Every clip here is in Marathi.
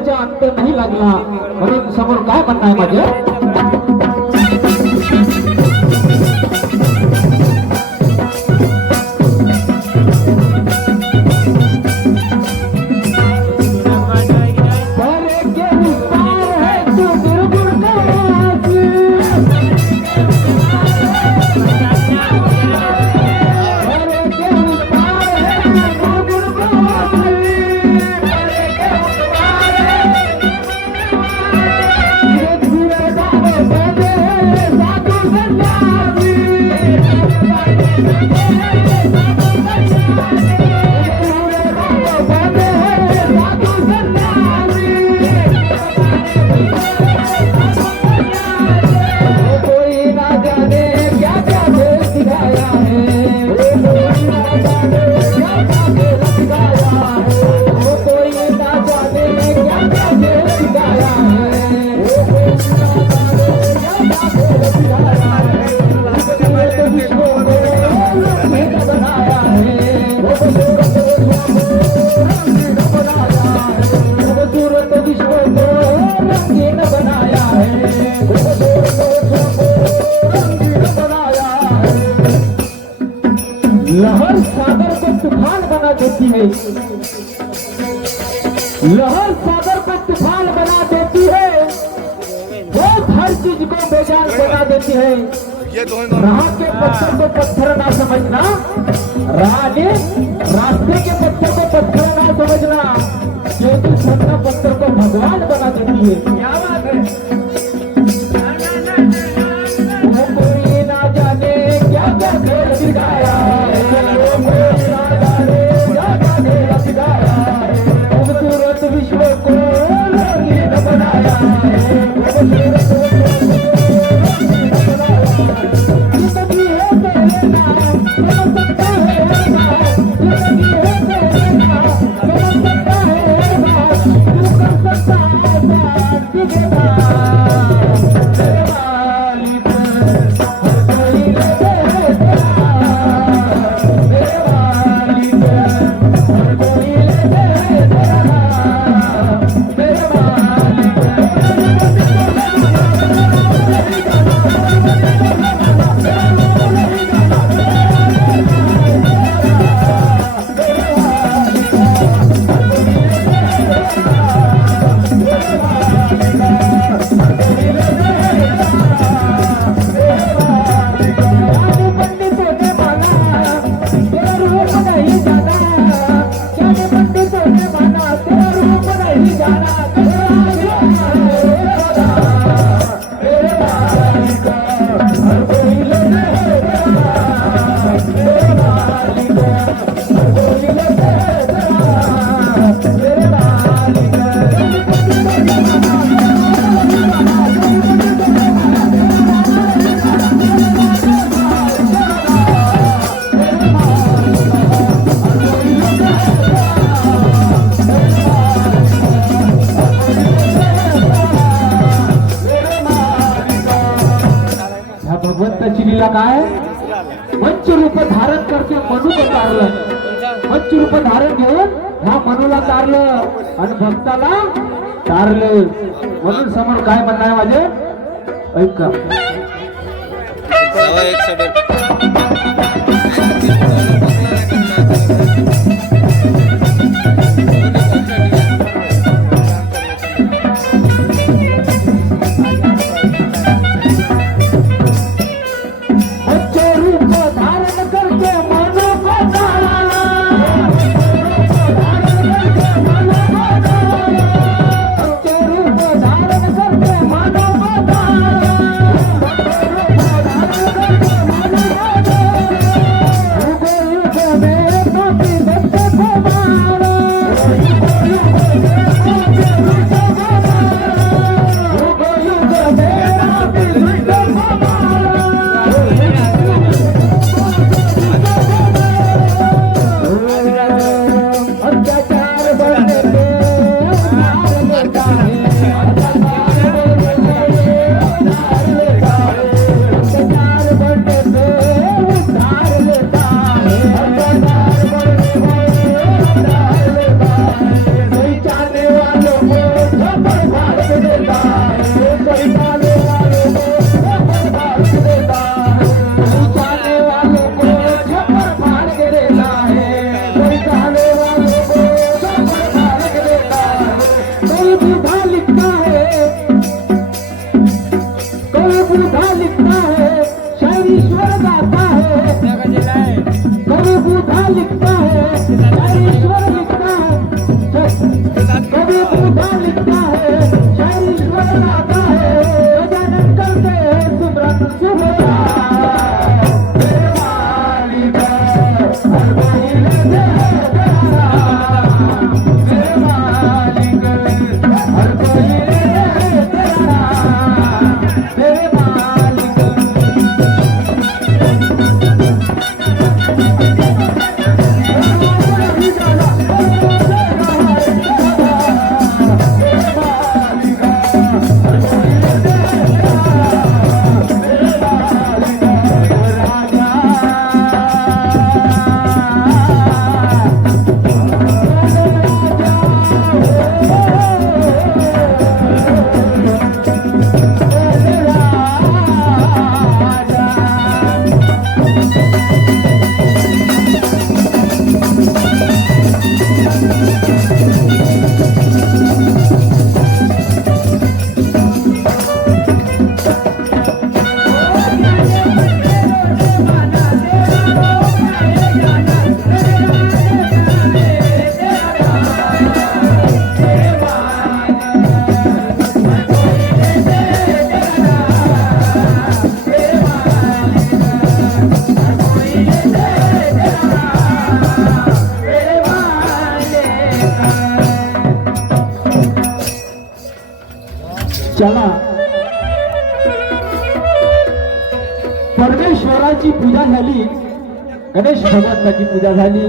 त्याचा अंत नाही लागला म्हणून समोर काय म्हणणं आहे माझे लहर सागर को तूफान बना देती है लहर सागर को तूफान बना देती है वो हर चीज को बेजान बना देती है राह के पत्थर को पत्थर ना समझना रास्ते के पत्थर को पत्थर ना समझना क्योंकि छोटा पत्थर को भगवान बना देती है क्या बात है वो कोई ना जाने क्या क्या खेल दिखाया खूबसूरत विश्व को रंगीन बनाया जिंदगी है तेरे नाम समझ सकता है जिंदगी है तेरे नाम समझ सकता है तू कर सकता है दिखेगा भगवंताची लीला काय मंच रूप धारण करके मनू को तारलं मंच रूप धारण घेऊन ह्या मनूला तारलं आणि भक्ताला तारलं म्हणून समोर काय म्हणणं आहे माझे ऐका चला परमेश्वराची पूजा झाली, गणेश भगवंताची पूजा झाली.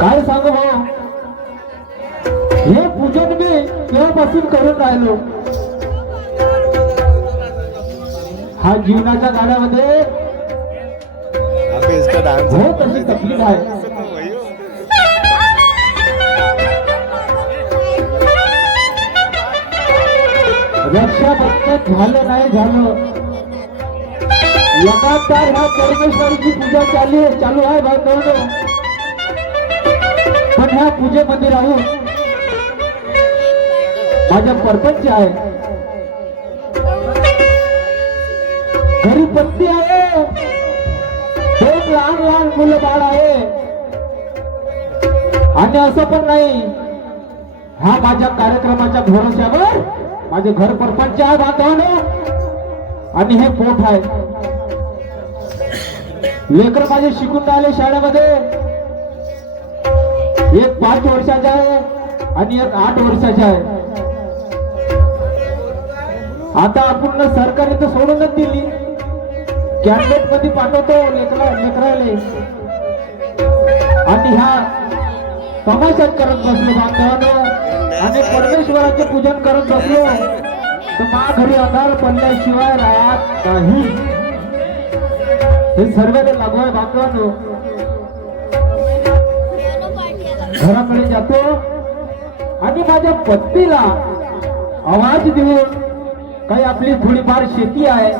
काय सांगू भाऊ, हे पूजन मी केव्हापासून करून राहिलो. हा जीवनाच्या गाड्यामध्ये हो तशी तकलीफ आहे. रक्षाबंधन झालं नाही झालं, लगातार ह्या परमेश्वराची पूजा चालू आहे भाऊ. पण ह्या पूजेमध्ये राहून माझा परपंच आहे, घरी पत्नी आहे, दोन लहान लहान मुलं बाळ आहे. आणि असं पण नाही, हा माझ्या कार्यक्रमाच्या भरोश्यावर माझे घर परपंच आहे बांधवानो, आणि हे पोट आहे. लेकर माझे शिकून राहिले शाळेमध्ये, एक 5 वर्षाचा आहे आणि एक 8 वर्षाचा आहे. आता आपण सरकारने तर सोडूनच दिली, कॅबिनेट मध्ये पाठवतो लेकराले, आणि ह्या तमाशात करत बसलो बांधवानो आणि परमेश्वराचे पूजन करत बसलो तर मा घरी अंधार पडल्याशिवाय राहत नाही. हे सर्वांना लागू आहे बांधवानो. घराकडे जातो आणि माझ्या पत्नीला आवाज देऊन, काही आपली थोडीफार शेती आहे,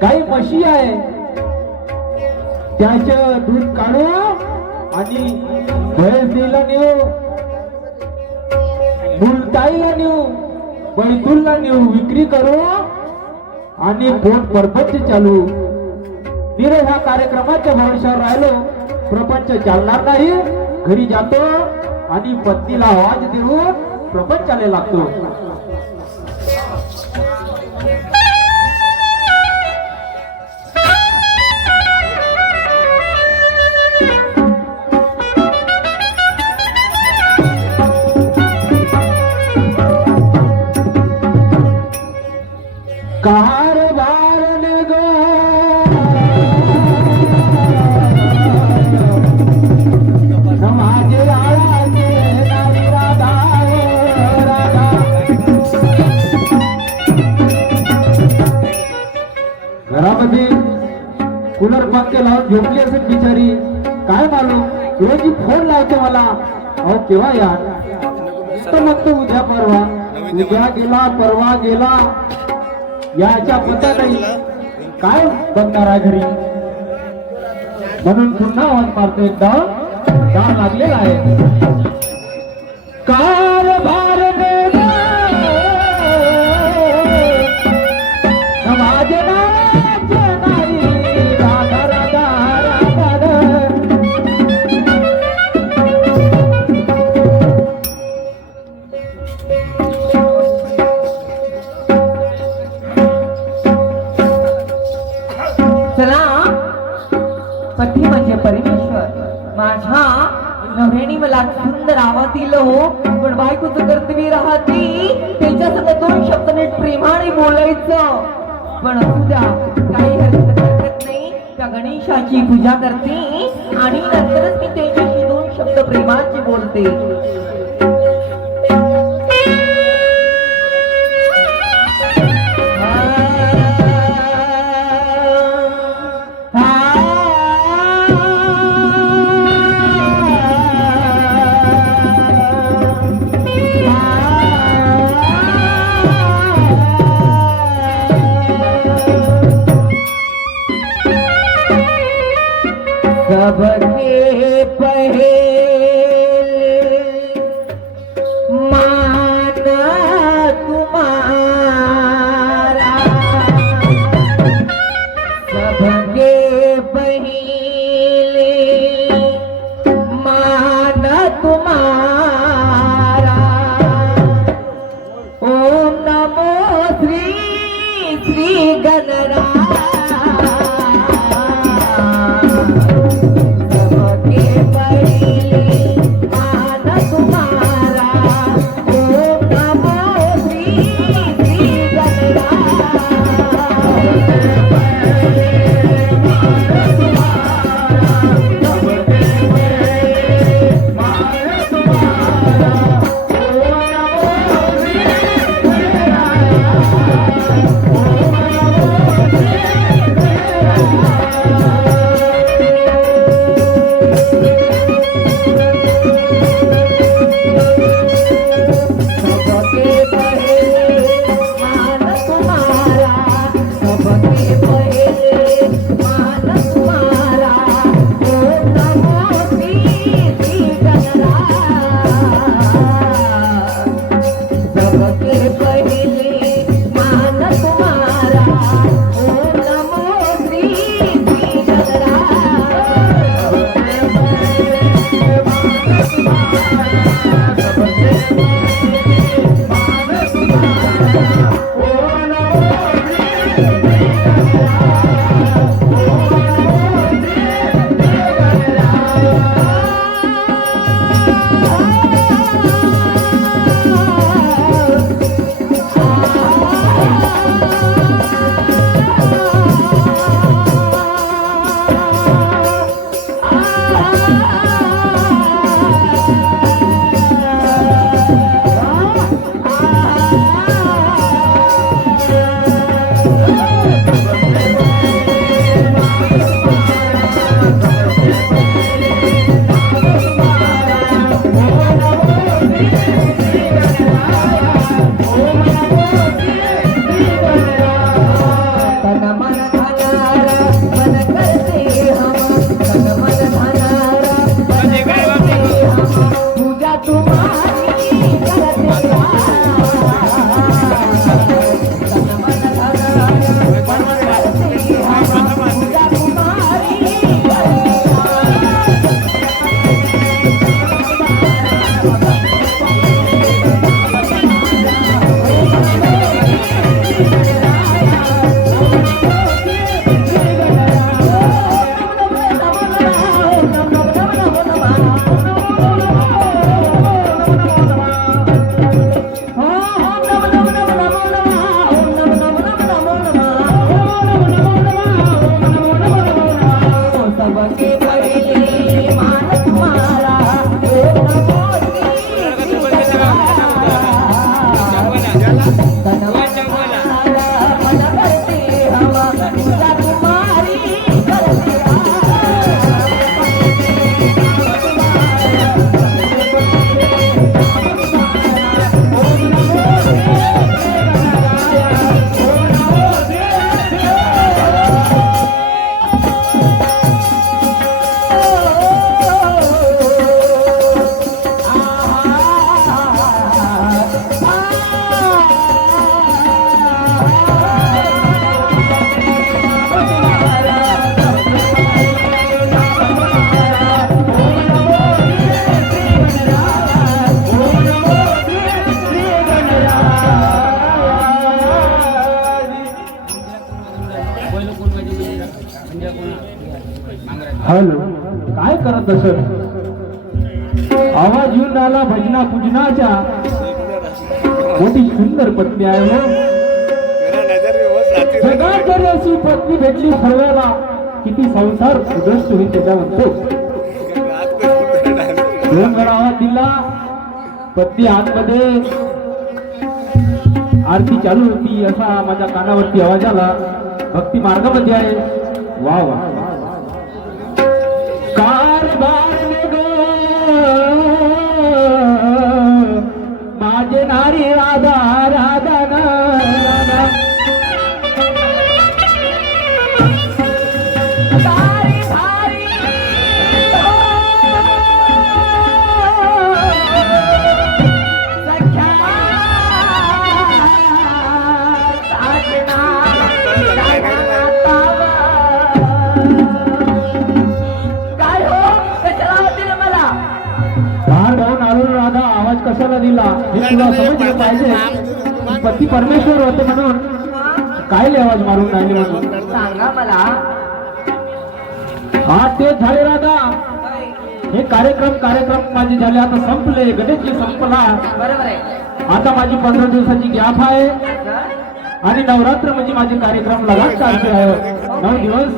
काही म्हशी आहे, त्याचं दूध काढू आणि भैंसीला नेऊ, मुलताईला नेऊ, बैतूलला नेऊ, विक्री करू आणि पोट परपंच चालू. निरे ह्या कार्यक्रमाच्या भरोश्यावर राहिलो, प्रपंच चालणार नाही. घरी जातो आणि पत्नीला आवाज देऊन प्रपंचाला लागतो. कार बार गो माझे घरामध्ये कूलर पंखे लावून झोपली असेल बिचारी, काय मालूम. रोजी फोन लावतो मला, अहो केव्हा यार, तर मग तो उद्या परवा, उद्या गेला परवा गेला, याच्या पत्ता नाही. काय बघणार आहे घरी, म्हणून पुन्हा आवाज मारतो. एकदा दार लागलेला आहे. कारभार पती म्हणजे परमेश्वर. माझ्या नवऱ्याने मला सुंदर आवाज दिलं हो, पण बायकोचं कर्तव्य राहती त्याच्यासंग 2 शब्द नीट प्रेमाने बोलायचं. पण उद्या काही हरकत नाही, त्या गणेशाची पूजा करते आणि नंतरच मी त्याच्याशी 2 शब्द प्रेमाचे बोलते. सबके पहले मान तुम्हारा, सबके पहले मान तुम्हारा. ओम नमो श्री श्री गणराज. सबके पहले मान तुम्हारा. तुम्हारी करते हॅलो, काय करत असत? आवाज येऊन राहिला भजना पूजनाच्या. मोठी सुंदर पत्नी आहे हो. जगात जरी अशी पत्नी भेटली सर्वाला, किती संसार उद्ध्वस्त होईल त्याच्या म्हणतो. दोन वेळा आवाज दिला, पत्नी आतमध्ये आरती चालू होती असा माझ्या कानावरती आवाज आला. भक्ती मार्गामध्ये आहे. वा वा, कारभार माझे नारी राधा राधा ना आवाज कशाला दिला हे तुला समजलं पाहिजे. पती परमेश्वर होते म्हणून काय आवाज मारून राहिले म्हणून सांगा मला. हा तेच झाले राधा. हे कार्यक्रम माझे झाले, आता संपले. गणेशजी संपला. बरोबर आहे. आता माझी 15 दिवसाची गॅप आहे आणि नवरात्र म्हणजे माझे कार्यक्रम लगातार चालते आहे 9 दिवस.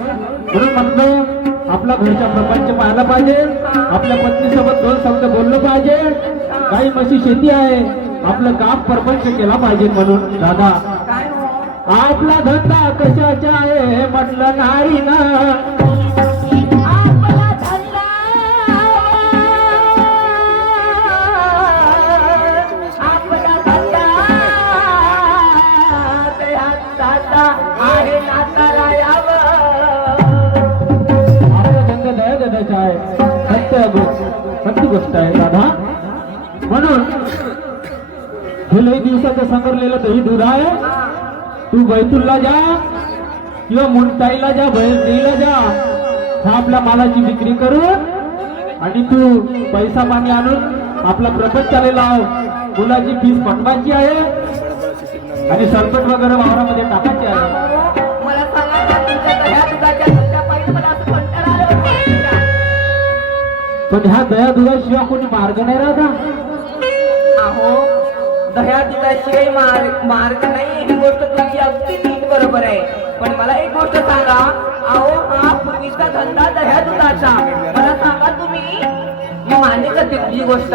म्हणून म्हणतो आपला घरचा प्रपंच पाहायला पाहिजे. आपल्या पत्नीसोबत 2 शब्द बोललं पाहिजे. काही म्हशी शेती आहे, आपलं काम प्रपंच केला पाहिजे. म्हणून दादा आपला धंदा कशाचा आहे म्हटलं नाही ना. आपला धंदा आहे दयागदाचा आहे. सत्य गोष्ट आहे दादा. म्हणून हे लई दिवसाचं संगरलेलं दही दूध आहे. तू बैतूलला जा किंवा मुंटाईला जा, बहिणीला जा. हा आपल्या मालाची विक्री करून आणि तू पैसा पाणी आणून आपला प्रपंचाला लाव. मुलाची फीस पटवायची आहे आणि सरपट वगैरे वावरामध्ये टाकायची आहे. मला सांगा का तुमच्या दह्या दुधाच्या धंद्या पाहिजे मला असं कंटाळा आलं होतं. पण ह्या दया दुधाशिवाय कोणी मार्ग नाही राहता. अहो दह्या दुधाशिवाय मार्ग नाही ही गोष्ट तुमची अगदी नीट बरोबर आहे. पण मला एक गोष्ट सांगा. अहो हा पूर्वीचा धंदा दह्या दुधाचा. मला सांगा तुम्ही, मी मान्य करते तुझी गोष्ट.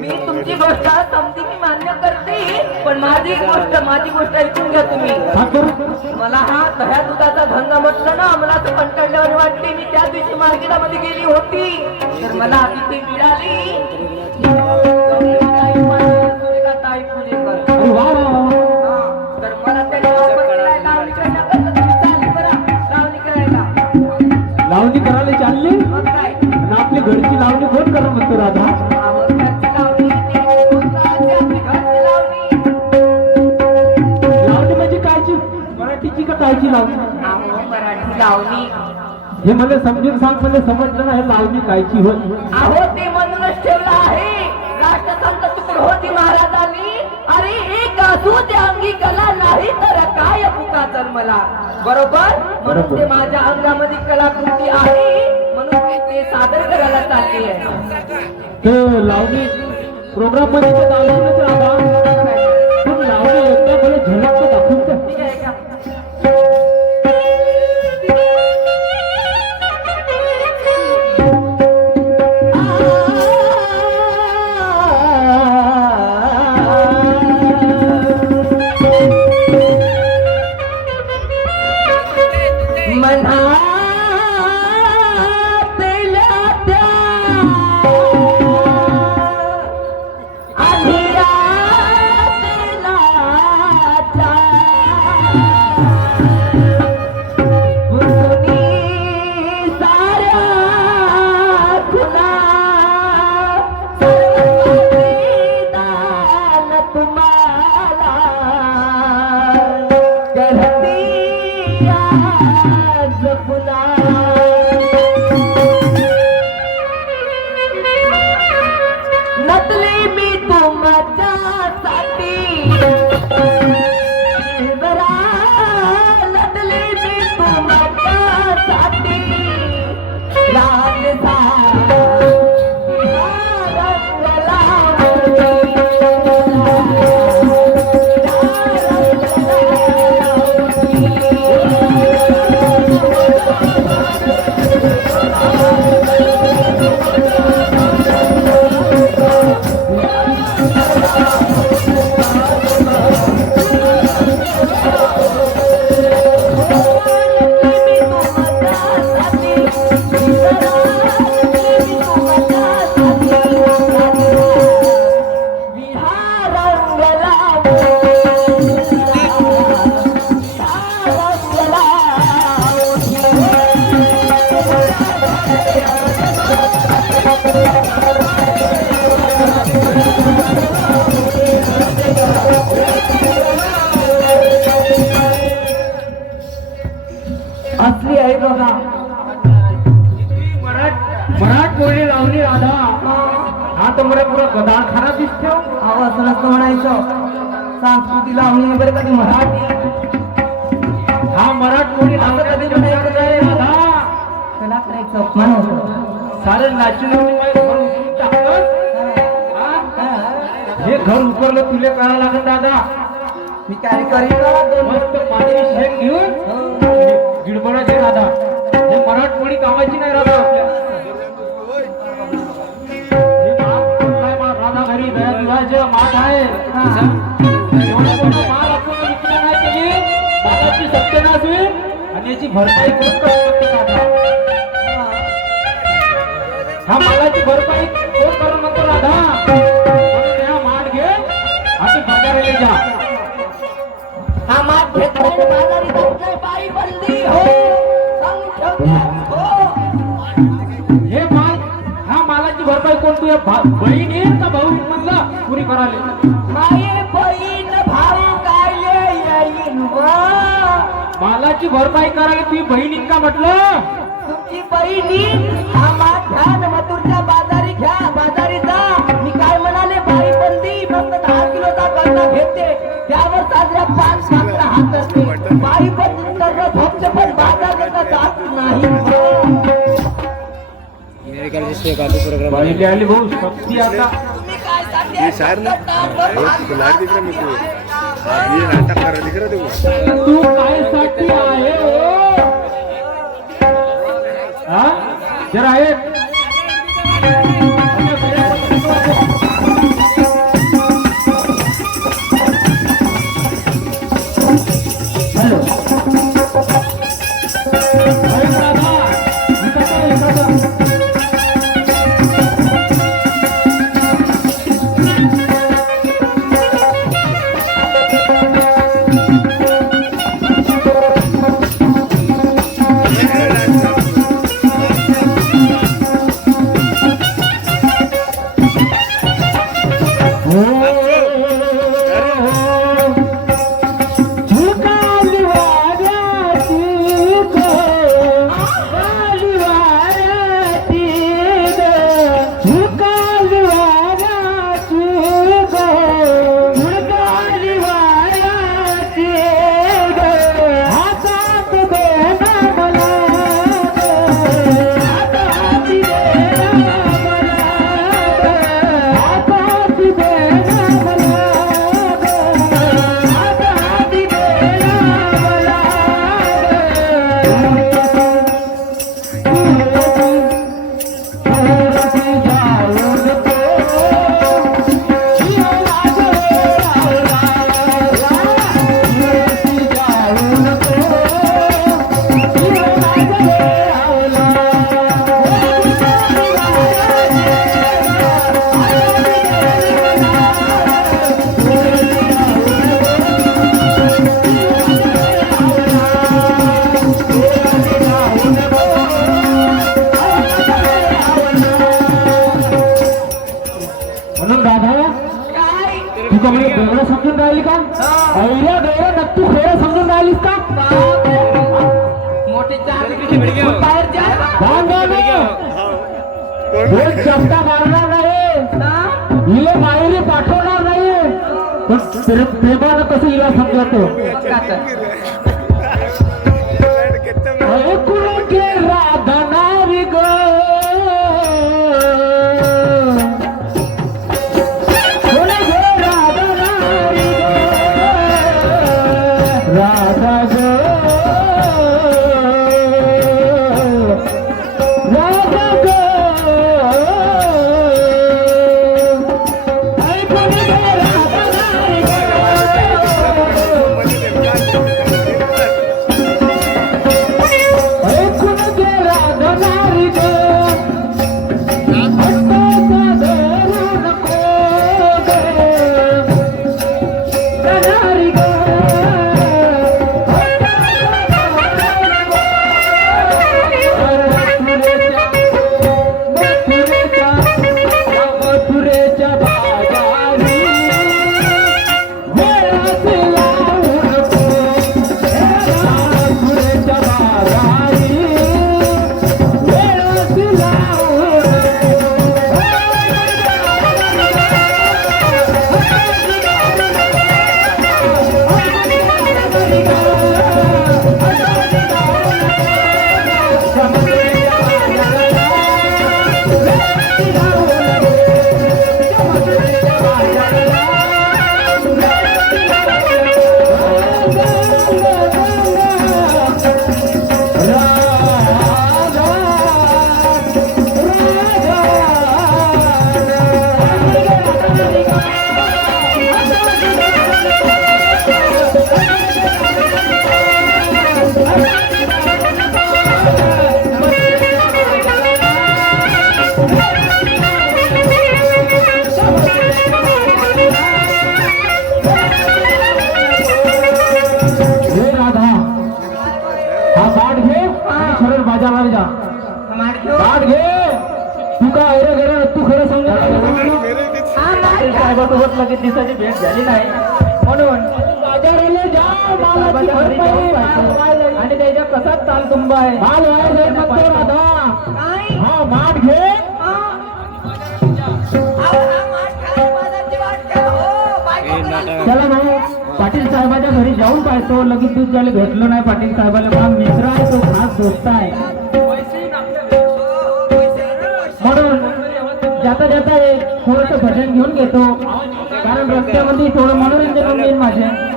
मी तुमची गोष्ट समजी मी मान्य करते. पण माझी गोष्ट ऐकून घ्या तुम्ही. मला हा दह्या दुधाचा धंदा म्हटलं ना, मला असं कंटाळल्यावर वाटते. मी त्या दिवशी मार्केटामध्ये गेली होती तर मला तिथे मिळाली ताई पुणेकर. तर मला त्याने ऑफर केलाय लावणी करायला. लावणी करायला चालली. मग काय आपली घरची लावणी कोण करा म्हणतो राधा. लावणी अहो मराठी लावणी. हे मला समजून सांग, मला समजलं ना हे लावणी कायची होत. अहो ते म्हणूनच ठेवलं आहे राष्ट्रसंत तुकडोजी महाराजांनी. अरे एक असू त्या अंगी कला नाही तर काय पुका मला. बरोबर म्हणून ते माझ्या अंगामध्ये कलाकृती आहे म्हणून मी ते सादर करायला चालली आहे. ते लावणी प्रोग्राम मध्ये तर लावणीच राहा, पण लावणी एकदा मला झलक तर दाखवून द्या. ठीक आहे का? असली आहे बघा मराठमोळी लावणी राधा. हा तर मला पुरा गदाळखाना दिसतो. अहो असं नसतं म्हणायचं. संस्कृती लावणी आहे बरं कधी मराठी. हा मराठमोळी लावणी कधी म्हणायचं नाही राधा. त्याला करायचं अपमान होतो. सारे नाचून घर उचलून टाकलं. हे घर उकरलं तुले करायला लागेल दादा. मी काय करीन मस्त पाणी शेक घेऊन गिडबडाचे राधा. हे मराठमोळी कामाची नाही राधा आपल्या. हे राधा घरी दया दिवाचे माठ आहे. एवढा मोठा माल आपण विकला नाही केली दादाची सत्यानाश होईल आणि याची भरपाई कोण करू दादा. हा मालाची भरपाई कोण करून म्हणतो राधा. म्हणून हा माठ घे आणि बाजाराला जा. हा माठ घेतलाय बाजारी जातलाय बाई बंदी हो. हे माल हा मालाची भरपाई कोण तू बहीण येईल का भाऊ म्हणला पुरी करायला. माये बहीण भाऊ काय येईन मालाची भरपाई करायला तुझी बहिणी का म्हटलं. तुमची बहिणी हा माठ घ्या न मथुरच्या बाजारी घ्या. बाजारी जा. मी काय म्हणाले बाई बंदी फक्त 10 किलोचा गल्ला घेते त्यावर साजऱ्या 5 मात्र हात असते. बाई बंदी तर फक्त पण बाजाराचा जात नाही. बाईले आली भाऊ शक्ती आता. तुम्ही काय ये शायर ना लाइट दिख रहा है मेरे को. ये नाटक कर रहा दिख रहा देखो. तू काय साठी आहे हो. हा जरा एक म्हणून राधा काय तू का म्हणजे वेगळं समजून राहिली का पहिल्या वेळेला तू खेळ समजून राहिलीस का मोठे चार बाहेर जा एक चमटा मारणार नाही हिला माहेरी पाठवणार नाही पण प्रेमानं कसं हिला समजतो ऐकून घे राधनारी ग राधा ग राधा ग ऐकून घे राधनारी ऐकून घे राधनारी ग बाजाराला जा गाठ घे तू का अरे घरे तू खरं साहेबासोबत लगेच दिवसाची भेट झाली नाही म्हणून बाजाराला जा आणि त्याच्या कसाच ताल तुंबा आहे माल राधा हा माठ घे चला भाऊ पाटील साहेबाच्या घरी जाऊन पाहतो लगेच दूध त्याला भेटलो नाही पाटील साहेबाला मला मित्र आहे तो खास दोस्त आहे म्हणून जाता जाता एक थोडस भजन घेऊन घेतो कारण रस्त्यामध्ये थोडं मनोरंजन होऊन येईल माझे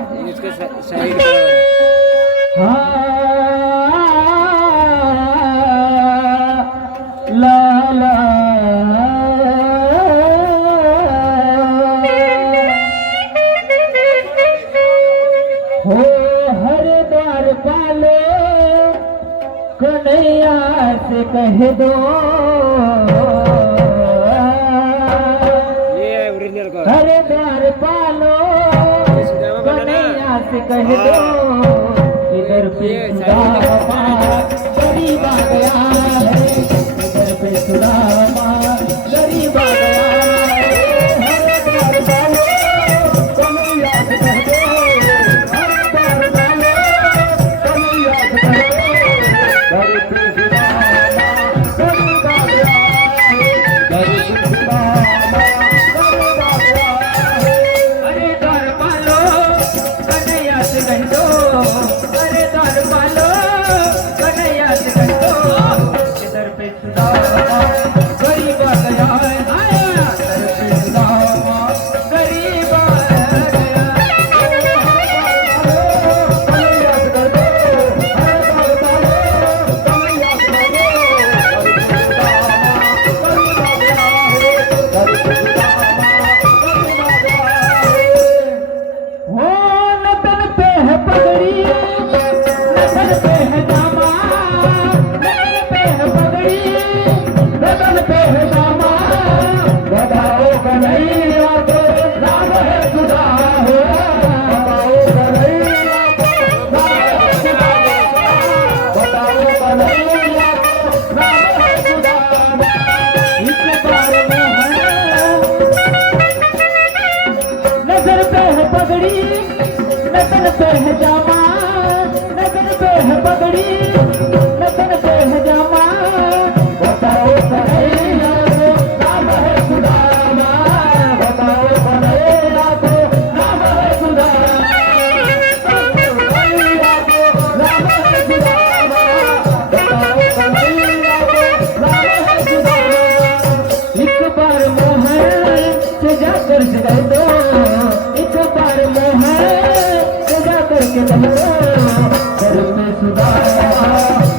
ला ला हो हर द्वार पालो कन्हैया से कह दो हर द्वार पालो कन्हैया से कह दो इधर पे सुदामा गरीब आ गया है इधर पे सुदामा गरीब आ गया नतन पे है जामा नतन पे है पगड़ी नतन पे है जामा बताओ कन्हैया को नाम है सुदामा बताओ कन्हैया को नाम है सुदामा कन्हैया को नाम है सुदामा बताओ कन्हैया को नाम है सुदामा एक बार मोह से जाकर जगाए दो एक बार मोह से जाकर के दो घर पे सुदामा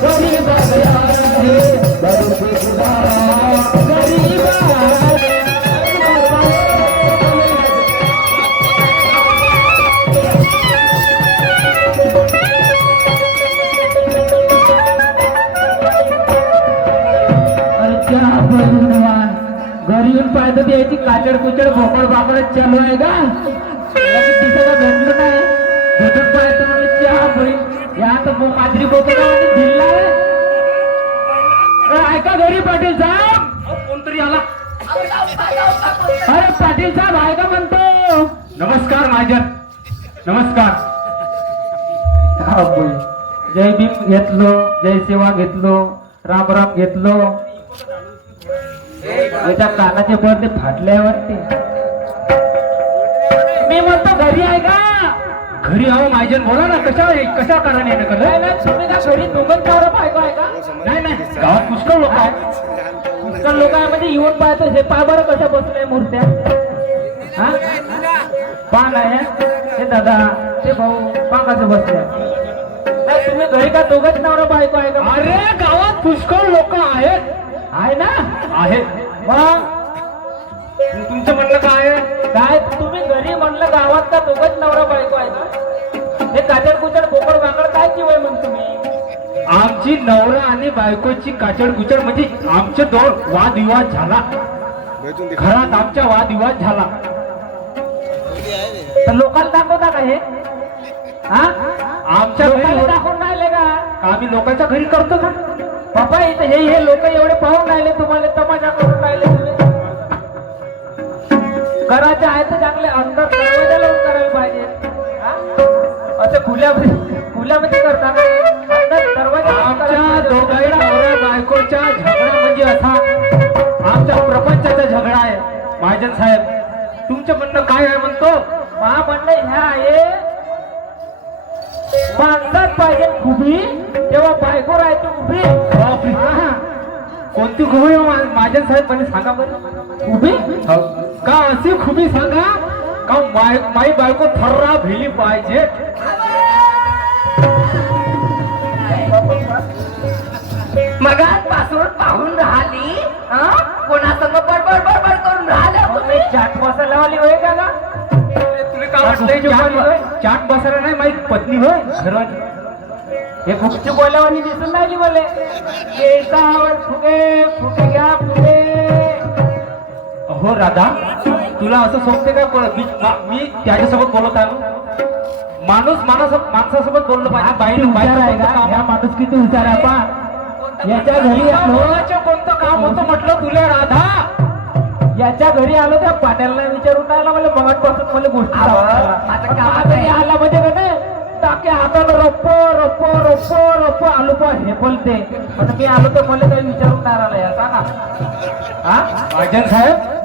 गरीब आ गया है घर पे सुदामा गरीब आ गया अरे क्या बोलूं घरी येऊन पाहतो ती याची काचड कुचड भोकड बाकड चालू आहे का दिसायला भेटलं नाही भेटून पाहतो म्हणजे चहा बहीण या तर माजरी बोकड आणि भिल्ला आहे. ऐका घरी पाटील साहेब कोणतरी आला अरे पाटील साहेब आहे का म्हणतो नमस्कार महाजन नमस्कार हा बोल जय भीम घेतलो जय सेवा घेतलो राम राम घेतलो त्याच्या कानाचे पडदे फाटले वाटते मी म्हणतो घरी आहे का घरी आहो महाजन बोला ना कशा कारण येणं कळलं तुम्ही का घरी दोघं नवरा बायको आहे का नाही नाही गावात पुष्कळ लोक आहेत पुष्कळ लोक आहे म्हणजे येऊन पाहतो हे पा बरं कशा बसलंय मूर्त्या हा पा नाही हे दादा ते भाऊ पा कसं बसल्या नाही तुम्ही घरी का दोघंच नवरा बायको आहे का अरे गावात पुष्कळ लोक आहेत आहे ना आहे मग तुमचं म्हणणं काय काय तुम्ही घरी म्हणलं गावात का दोघंच नवरा बायको आहे का हे काचड कुचड बोकड बाकड काय किवय म्हण तुम्ही आमची नवरा आणि बायकोची काचड कुचड म्हणजे आमचे दोन वादविवाद झाला घरात आमच्या वादविवाद झाला तर लोकांना दाखवता का हे हा आमच्या घरी दाखवून राहिले का आम्ही लोकांच्या घरी करतो का बाबा इथे हे लोक एवढे पाहून राहिले तुम्हाला तमाशा करून राहिले तुम्ही करायचे आहे तर चांगले अंदर दरवाजा लावून करायला पाहिजे असं खुल्यामध्ये करता अंदर दरवाजा आमच्या दोघांच्या नवरा बायकोच्या झगडा म्हणजे असा आमच्या प्रपंचाचा झगडा आहे महाजन साहेब तुमचं म्हणणं काय आहे म्हणतो मा म्हणणं ह्या आहे माणसात पाहिजे खुबी तेव्हा बायको राहते उभी कोणती खुबी महाजन साहेब म्हणजे सांगा बरं खुबी का अशी खुबी सांगा का माई बायको थर्रा भिली पाहिजे मगापासून पाहून राहिली कोणासंग बडबड बडबड करून राहिल्या चाट मसालावाली होय का चाट बसायला नाही माझी पत्नी होय घरवाली हे फुकची बोलावानी दिसून राहिली मला केसावर फुगे फुगे घ्या फुगे हो राधा तुला असं सोपते काय मी त्याच्यासोबत बोलत आहे माणूस माणसासोबत बोललो पाहिजे बाईने आहे का ह्या माणूस किती हुशार आहे पा याच्या घरी कोणतं काम होतं म्हटलं तुला राधा याच्या घरी आलो त्या पाट्याला विचारून आला मला मगाटपासून मला गोष्टी कामातरी आला म्हणजे का नाही टाके हाताला रप्प रप्प रप्प रप्प आलो पा हे बोलते पण मी आलो तर मला काही विचारून नाही आला या सांगा हा महाजन साहेब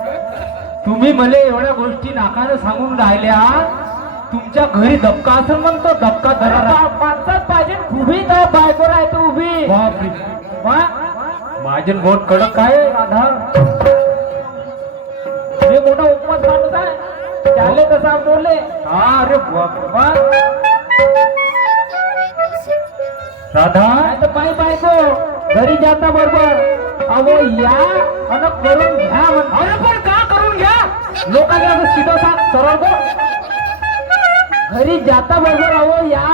तुम्ही मला एवढ्या गोष्टी नाकानं सांगून राहिल्या तुमच्या घरी धक्का असेल म्हणतो धक्का धरा माणसात पाहिजे उभी तर बायको राहते उभी महाजन बोट कडक काय राधा हे मोठा उपवास माणूस आहे चाले कसा बोलले अरे राधा बाई बायको घरी जाता बरोबर अहो या अन करून घ्या अरे पण का करून घ्या लोकांना सीधा सांग सरळ बोल घरी जाता बरोबर अहो या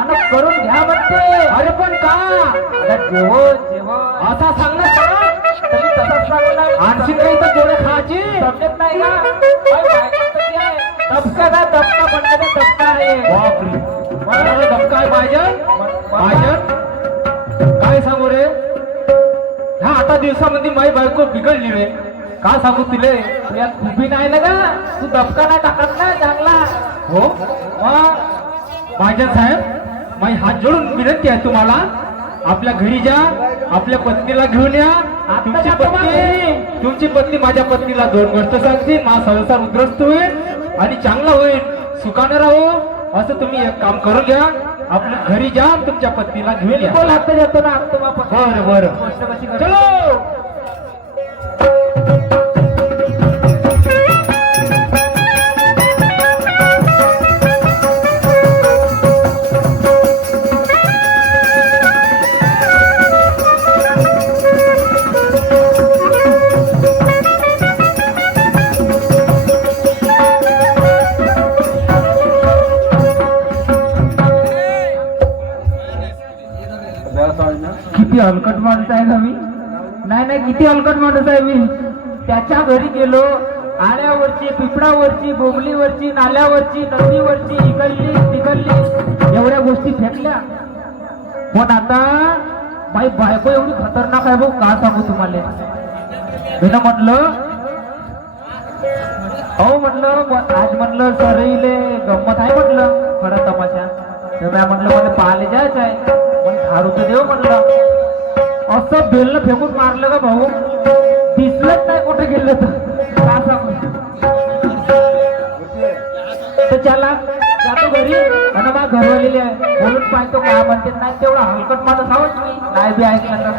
अन करून घ्या म्हणते अरे पण का जेवण असा सांगणं सरळ तरी तसंच सांगणार आणखी काही तर जेवढे खायची समजत नाही का धबका का धबका म्हणलं तर धबका आहे बापरे मला धबका आहे भाजन काय सांगू रे ह्या 8 दिवसामध्ये माझी बायको बिघडली रे का सांगू तुले यात खूपी नाही ना का तू दबका नाही टाकत ना चांगला हो माझ्या साहेब माझी हात जोडून विनंती आहे तुम्हाला आपल्या घरी जा आपल्या पत्नीला घेऊन या तुमची पत्नी माझ्या पत्नीला 2 गोष्ट सांगतील माझा संसार उद्ध्वस्त होईल आणि चांगला होईल सुखाने राहू असं तुम्ही एक काम करून घ्या आपल्या घरी जा तुमच्या पत्नीला घेऊन या लागतं जातो ना बरं बरं चलो किती हलकट माणूस आहे ना मी नाही किती हलकट माणूस आहे मी त्याच्या घरी गेलो आळ्यावरची पिपळावरची बोमलीवरची नाल्यावरची नदीवरची इकडली तिकडली एवढ्या गोष्टी फेकल्या पण आता बाई बायको एवढी खतरनाक आहे भाऊ का सांगू तुम्हाला मी म्हटलं हो म्हटलं आज म्हटलं सरईले गंमत आहे म्हटलं खरं तमाशा तर मी म्हटलं मला पाहायला जायचं आहे पण 10 रुपये देऊ म्हटलं असं बेलनं फेकून मारलं का भाऊ दिसलंच नाही कुठे गेलं तर चला जातो घरी आणि मग घरवालेली आहे बोलून पाहतो का म्हणते नाही तेवढा हलकट माणूस आहोत मी नाही बी ऐकलं तर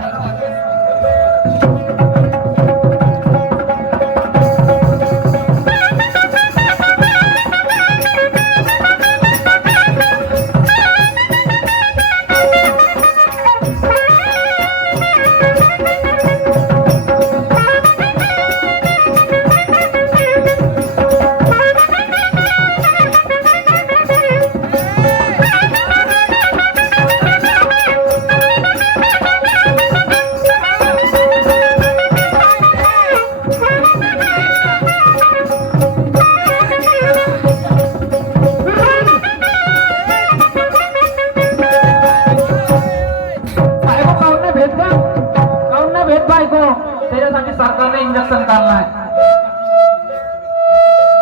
त्याच्यासाठी सरकारने इंजेक्शन काढलाय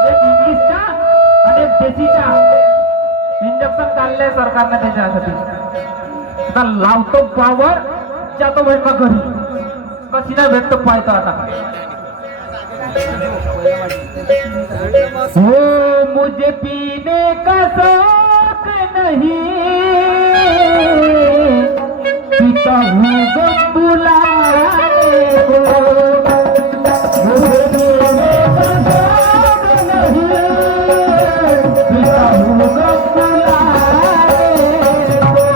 एक इंग्लिशच्या आणि एक देशीच्या इंजेक्शन काढलंय सरकारने त्याच्यासाठी आता लावतो पावर जातो भेटला घरी कशी नाही भेटतो पाहतो आता हो मुझे पीने का शौक नहीं पीता हूँ गम बुलाने को मुझे पीने का शौक नहीं पीता हूँ गम बुलाने को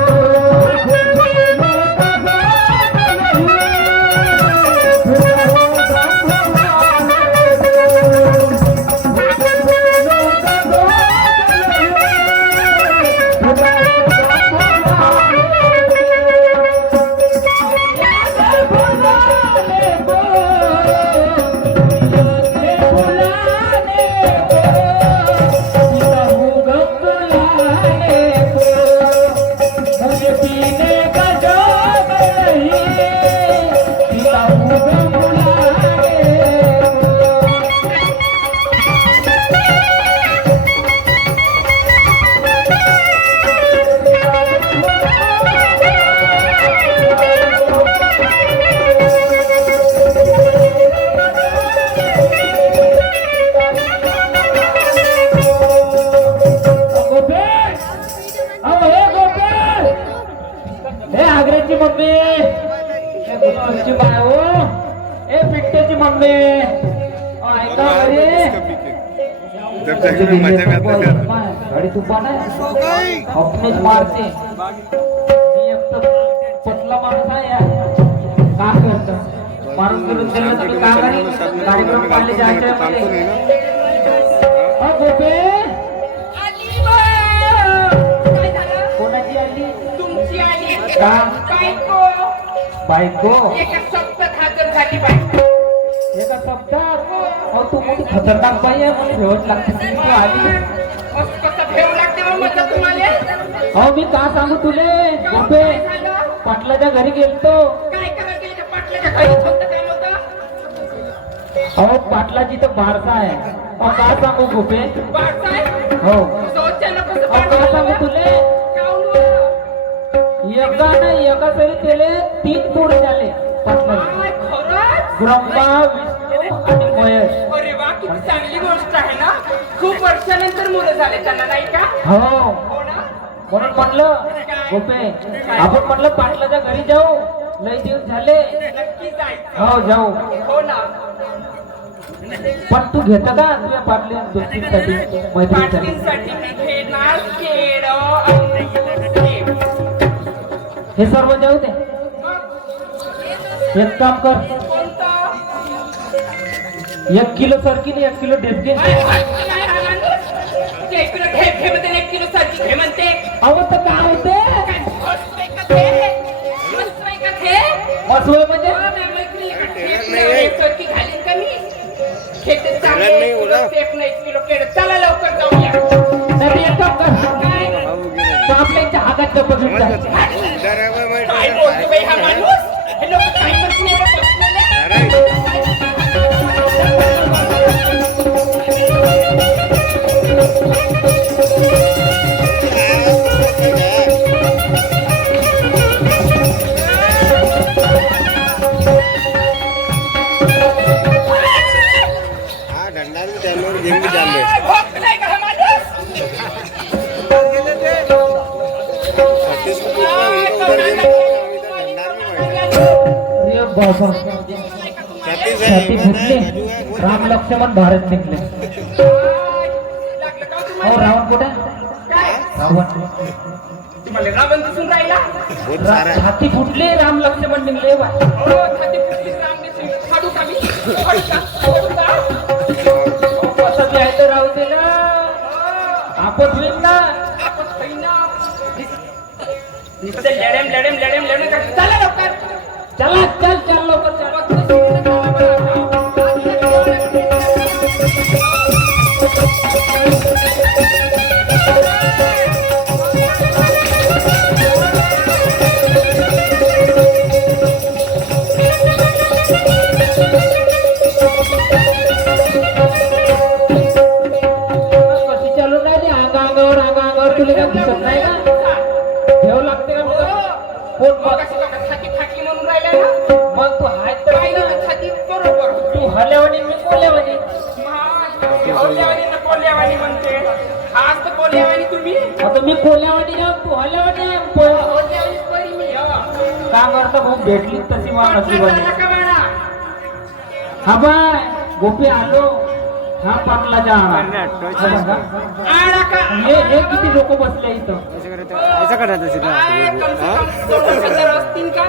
पीने का शौक नहीं पीता हूँ गम गाडी तुपा नाही अपनेच मारते मी एक पतला माणूस आहे का करत मारून करून दिलं तर मी का करेन कार्यक्रम पाहिले जायचे कोणाची आली तुमची आली का बायको एका सप्ताहात हजर झाली बायको एका सप्ताहात अहो तू मोठी खतरनाक बाई आहे म्हणून भेवट लागते तू आली कसं भेव लागते म्हटलं तुम्हाला अहो मी का सांगू तुले गोपे पाटलाच्या घरी गेलतो काय करायला गेलं पाटलाच्या घरी फक्त काम होतं अहो पाटलाची तर बारसा आहे. अहो काय सांगू गोपे. हो अहो काय सांगू तुले. एका नाही एका तरी त्याले 3 पोरं झाले पाटलाला. ब्रह्मा विष्णू आणि महेश. अरे वा किती चांगली गोष्ट आहे ना. खूप वर्षानंतर मुलं झाले त्यांना नाही का. हो हो ना. म्हणून म्हटलं गोपे आपण म्हटलं पाटलाच्या घरी जाऊ. लय दिवस झाले. नक्की जायचं. हो जाऊ. हो ना. पण तू घेत का तुझ्या पाटली दोस्तीसाठी मैत्रिणीसाठी. पाटलींसाठी मी घेणार केळ आणि सेब. हे सर्व जाऊ दे. एक काम कर. कोणतं? 1 किलो सरकी आणि 1 किलो ढेपके. काय राहणार? ते 1 किलो ठेप घे म्हणते आणि 1 किलो सारखी घे म्हणते. अहो तर काय होते काय मस्त आहे का ते? मस्त आहे का ते? मसवय म्हणजे हो, माझ्या मैत्रिणीला का ठेप नाही, एक सारखी घालीन का मी? खेळते चांगले 1 किलो ठेप नाही 1 किलो केळ. चला लवकर जाऊया. नाही एक काम कर. काय? तो आपल्या इथे हातात डब्बा घेऊन जा. काय बोलतो बाई हा माणूस? हे लोक काय म्हणतील एवढं बसलेले? काय भोगलाय का हा माणूस? अरे बाबा छाती फुटली. राम लक्ष्मण भारत निघले. लागलं का अहो तुम्हाला? रावण कुठे. काय? रावण तुम्हाला रावण दिसून राहिला? छाती फुटली. राम लक्ष्मण निघले बा. हो, छाती फुटली, राम दिसून. फाडू का मी? फाडू का? फाडू का? कसं आहे तर राहू दे ना. आपण होईल ना. आपण होईन ना. नुसते लढेम का? चला लवकर. चला चल लवकर चल. कशी चालून राहिली अंगावर तुला काय दिसत नाही का. ठेव लागते का तुला? पोट बघ. छाती फाटली म्हणून राहिला ना. मग तू हाय तर पाहिलं ना छाती बरोबर. तू हल्यावानी मी बोल्यावानी. कोल्ह्यावानी ना कोल्ह्यावानी म्हणते. आज तर कोल्ह्यावानी तुम्ही. आता मी कोल्यावानी जाऊ तू हल्यावानी. कोल्ह्यावानी परी मी. का करता भाऊ भेटली तशी मला नशिबाने. नका बाळा. हा बाय गोपी आलो. हा पाटलाच्या आळा. आळा का? हे किती लोक बसले इथं. काय कम से कम 2,000 असतील का?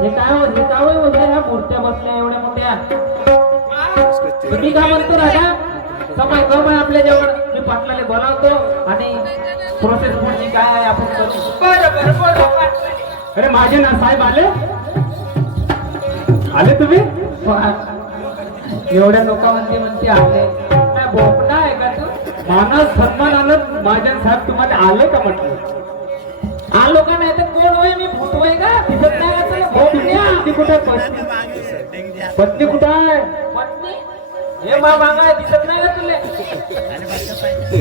हे काय होते ह्या मूर्त्या बसल्या एवढ्या मोठ्या. मी काय म्हणतो राजा समय कम आहे आपल्या जवळ. मी पाटलाला बोलावतो आणि प्रोसेस पुढची काय आहे आपण करू. बरोबर. अरे माझे ना साहेब आले तुम्ही. एवढ्या लोकांमध्ये म्हणते आले. काय बोपणा आहे का तू. मानस सन्मानानं माझ्या साहेब तुम्हाला आले का म्हटलं. आलो का नाही तर कोण होय मी फुटवय का. दिसत नाही का तुला. भोपण्या ती कुठे पत्नी कुठं आहे. पत्नी हे मागा दिसत नाही का तुले.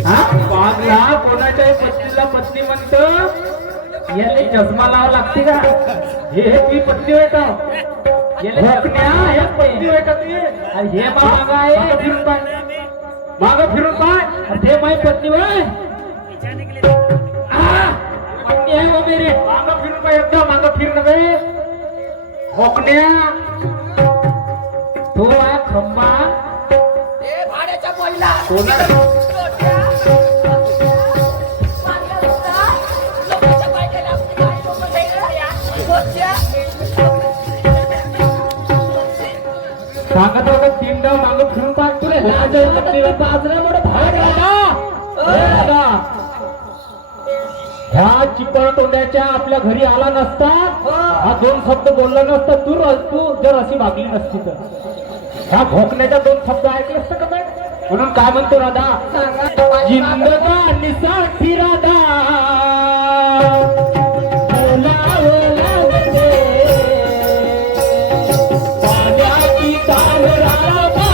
हा पागला कोणाच्या पत्नीला पत्नी म्हणतो. याले चष्मा लावा लागते का. हे ती पत्नी होय का. हे मागा आहे फिरून पाय. माग फिरून पाय. ते माई पत्नी होय. पत्नी आहे वगैरे. माग फिरून पाय. एकदा माग फिर नव्हे. भोकण्या तो आहे खंबा. भाड्याच्या बोलला. सांगत होता 3 गाव माग फिरून पाय. तुला ह्या चिकन तोंड्याच्या आपल्या घरी आला नसता. हा 2 शब्द बोलला नसता. तू जर अशी वागली नसती तर ह्या भोकण्याच्या 2 शब्द ऐकले असतं का. म्हणून काय म्हणतो राधा. जिंदगानीसाठी राधा पाण्याची तान राधा.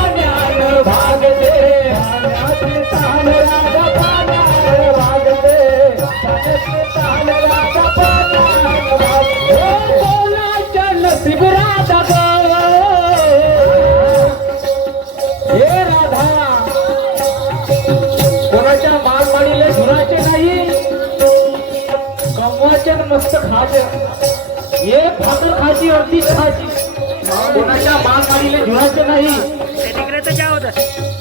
खायचे आणि मस्त खायचे. हे भाकर खायची अर्धीच खायची. कोणाच्या माघारीला झुरायचं नाही.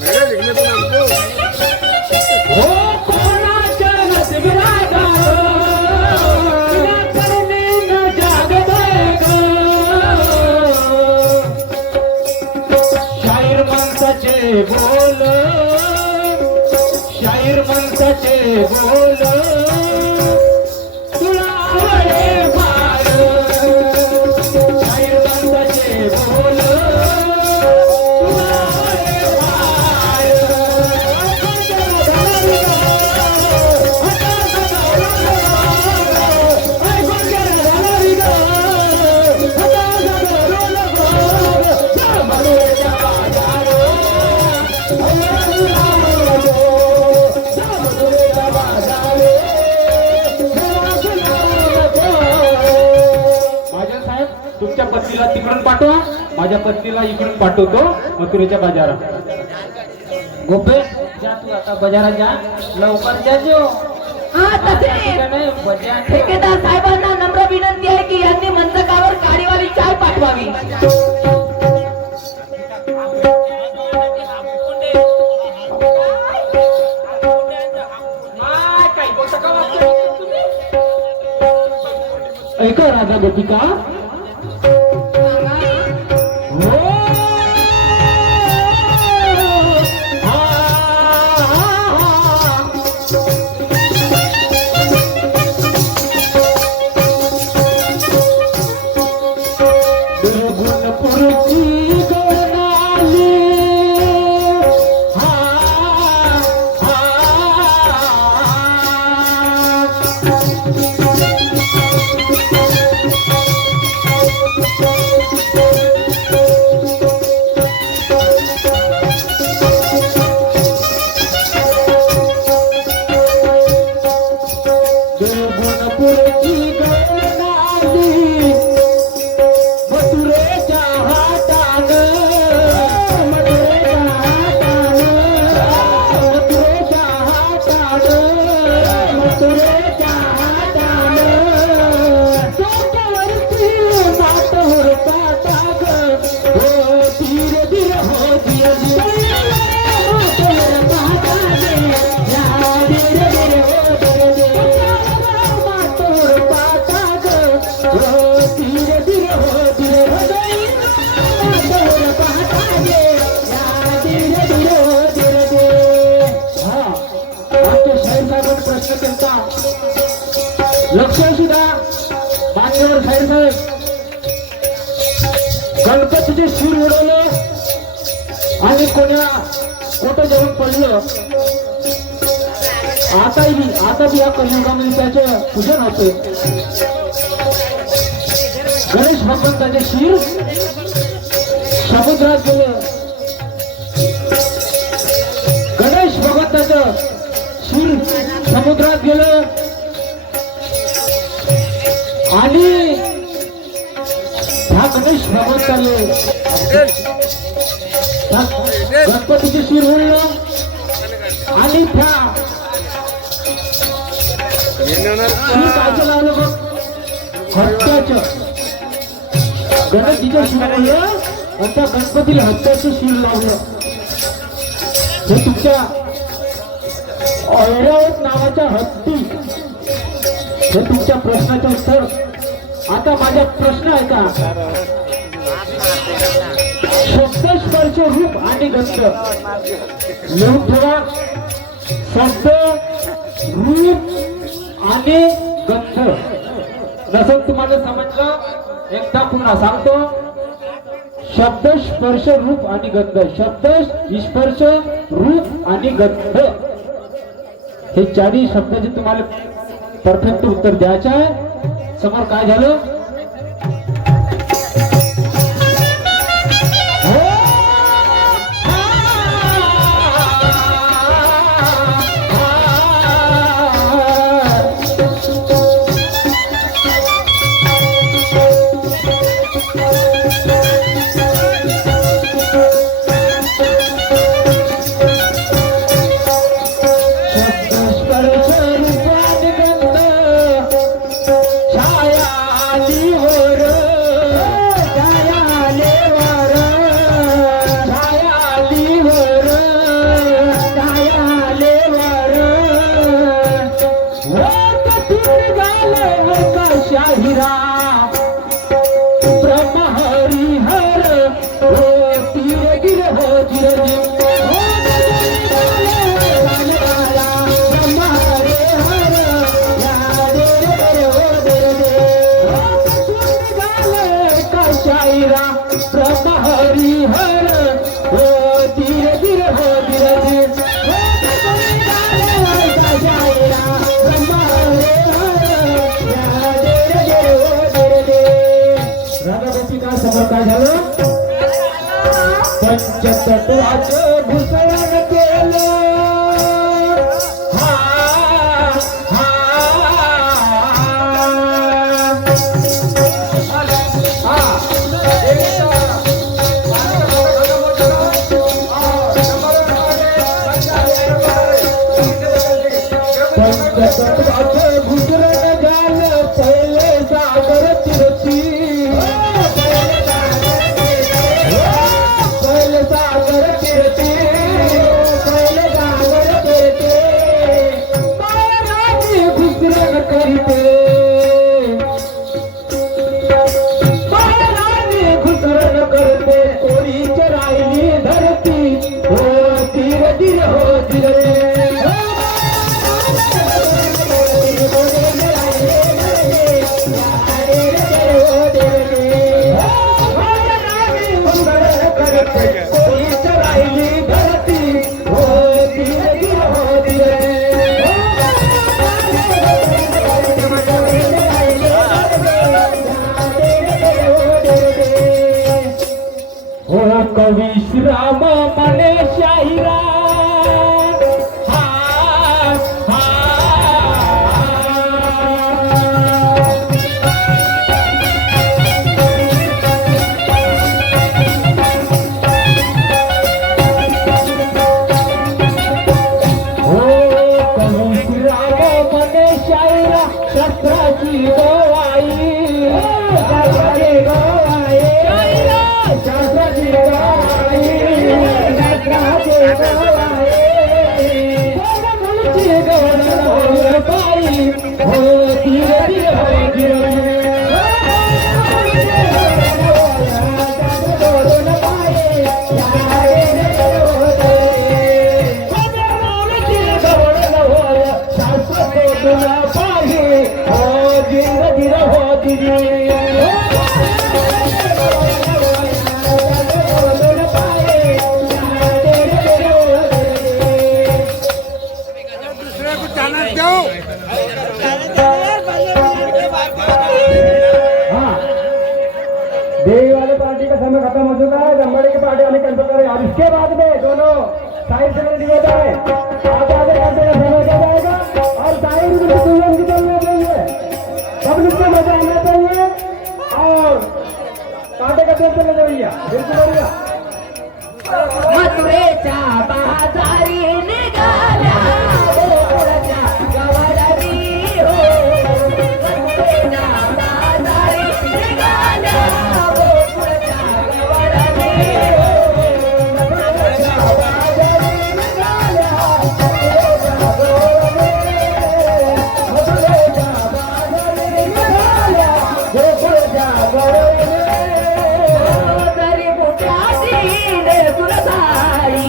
मेरे लिखने तो हमको हो कोणाच्या नजरात विना करणे न जागते ग. शाहीर माणसाचे बोल, शाहीर माणसाचे बोल तुला आवडे फार. शाहीर माणसाचे बोल तुला आवडे फार. माझ्या साहेब तुमच्या पत्नीला तिकडून पाठवा, माझ्या पत्नीला इकडून पाठवतो मथुरेच्या बाजारात. गोपे जा तू आता बाजारात जा, लवकर जा जो. हा तसे नाही बाजार ठेकेदार साहेबांना नम्र विनंती आहे की यांनी मंचकावर काळीवाली चाय पाठवावी. काही बोलता का वाटतं तुम्ही? ऐका राजा गोपिका. हो. हा, हा, हा. दुर्गुणपुरची गोनाली. हा, हा, दुर्गुणपुरची गोनाली. मथुरेच्या हातानं, मथुरेच्या हातानं, मथुरेच्या हातानं, मथुरेच्या हातानं. डोक्यावरती मात होता ग. हो धीरे धीरे, हो धीरे धीरे. मातेवर पाहता गे, या धीरे धीरे, हो धीरे धीरे. मातेवर पाहता ग. हो धीरे धीरे, हो धीरे धीरे. मातेवर पाहता गे, या धीरे धीरे, हो धीरे धीरे. हा आमच्या शाहीर साहेबांनी प्रश्न केलता. लक्ष असू द्या मान्यवर शाहीर साहेब. गणपतीचे शिर उडवलं आणि कुठं जाऊन पडलं. आता बी या कलियुगामध्ये त्याचं पूजन होते. गणेश भगवंताचे शिर समुद्रात गेलं. गणेश भगवंताचं शिर समुद्रात गेलं आणि ह्या गणेश भगवंताले गणपतीचे शिर उडलं आणि त्या शिर कायचं लावलं बघ, हत्याचं. गणपतीचं शिर उडलं आणि त्या गणपतीला हत्याचं शिर लावलं. हे तुमच्या ऐरावत नावाच्या हत्ती. हे तुमच्या प्रश्नाचं उत्तर. आता माझा प्रश्न आहे का? शब्द स्पर्श रूप आणि गंध लिहून ठेवा. शब्द रूप आणि गंध. नसेल तुम्हाला समजलं एकदा पुन्हा सांगतो. शब्द स्पर्श रूप आणि गंध. शब्द स्पर्श रूप आणि गंध हे चारही शब्दाचे तुम्हाला परफेक्ट उत्तर द्यायचं आहे. समोर काय झालं? पंचतत्वाचं घुसळण केलं हा हा पंचतत्वाचं घुसळण झालं पहिले सागर तिरती पहिले सागर तिरती पहिले सागर तिरते मायाराणी घुसळण करीते मायाराणी घुसळण करते कोरीच राहिली धरती हो धीर धीर हो धीर राहिली धरती हो धीर धीर हो धीर हो कवी श्रीराम मने शाहिरा हा हा शास्त्राची गवाई शास्त्राची गवाई शास्त्राची गवाई शास्त्राची गवाई हो धीरे धीरे हो धीरे देवी वाले पार्टी का समय खत्म हो चुका है दम्बड़ी की पार्टी वाले कैंसिल करें और इसके बाद में दोनों साइड से डिबेट है आधे आधे घंटे का समय हो जाएगा और साइड में दुल्हन की चलना चाहिए पब्लिक को मजा आना चाहिए और कांटे का तेल चलना चाहिए बिल्कुल बढ़िया मथुरेच्या बाजारी निघाल्या गोकुळाच्या गवारी हो मथुरेच्या बाजारी निघाल्या गोकुळाच्या गवारी हो मथुरेच्या बाजारी निघाल्या मथुरेच्या बाजारी निघाल्या गोकुळाच्या गवारी तरी मोठ्याची तुळसाई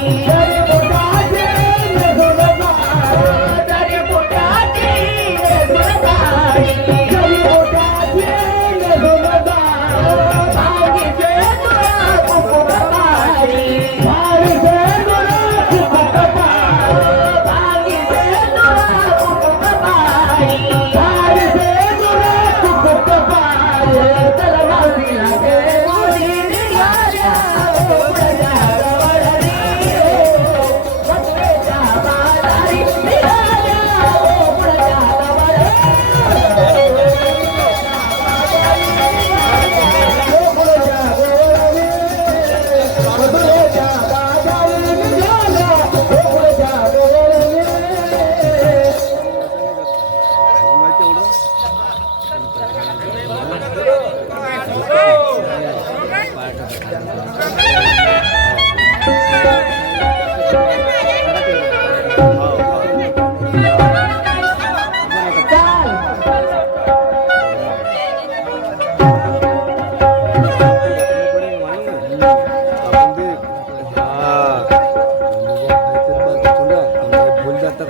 भूल जाता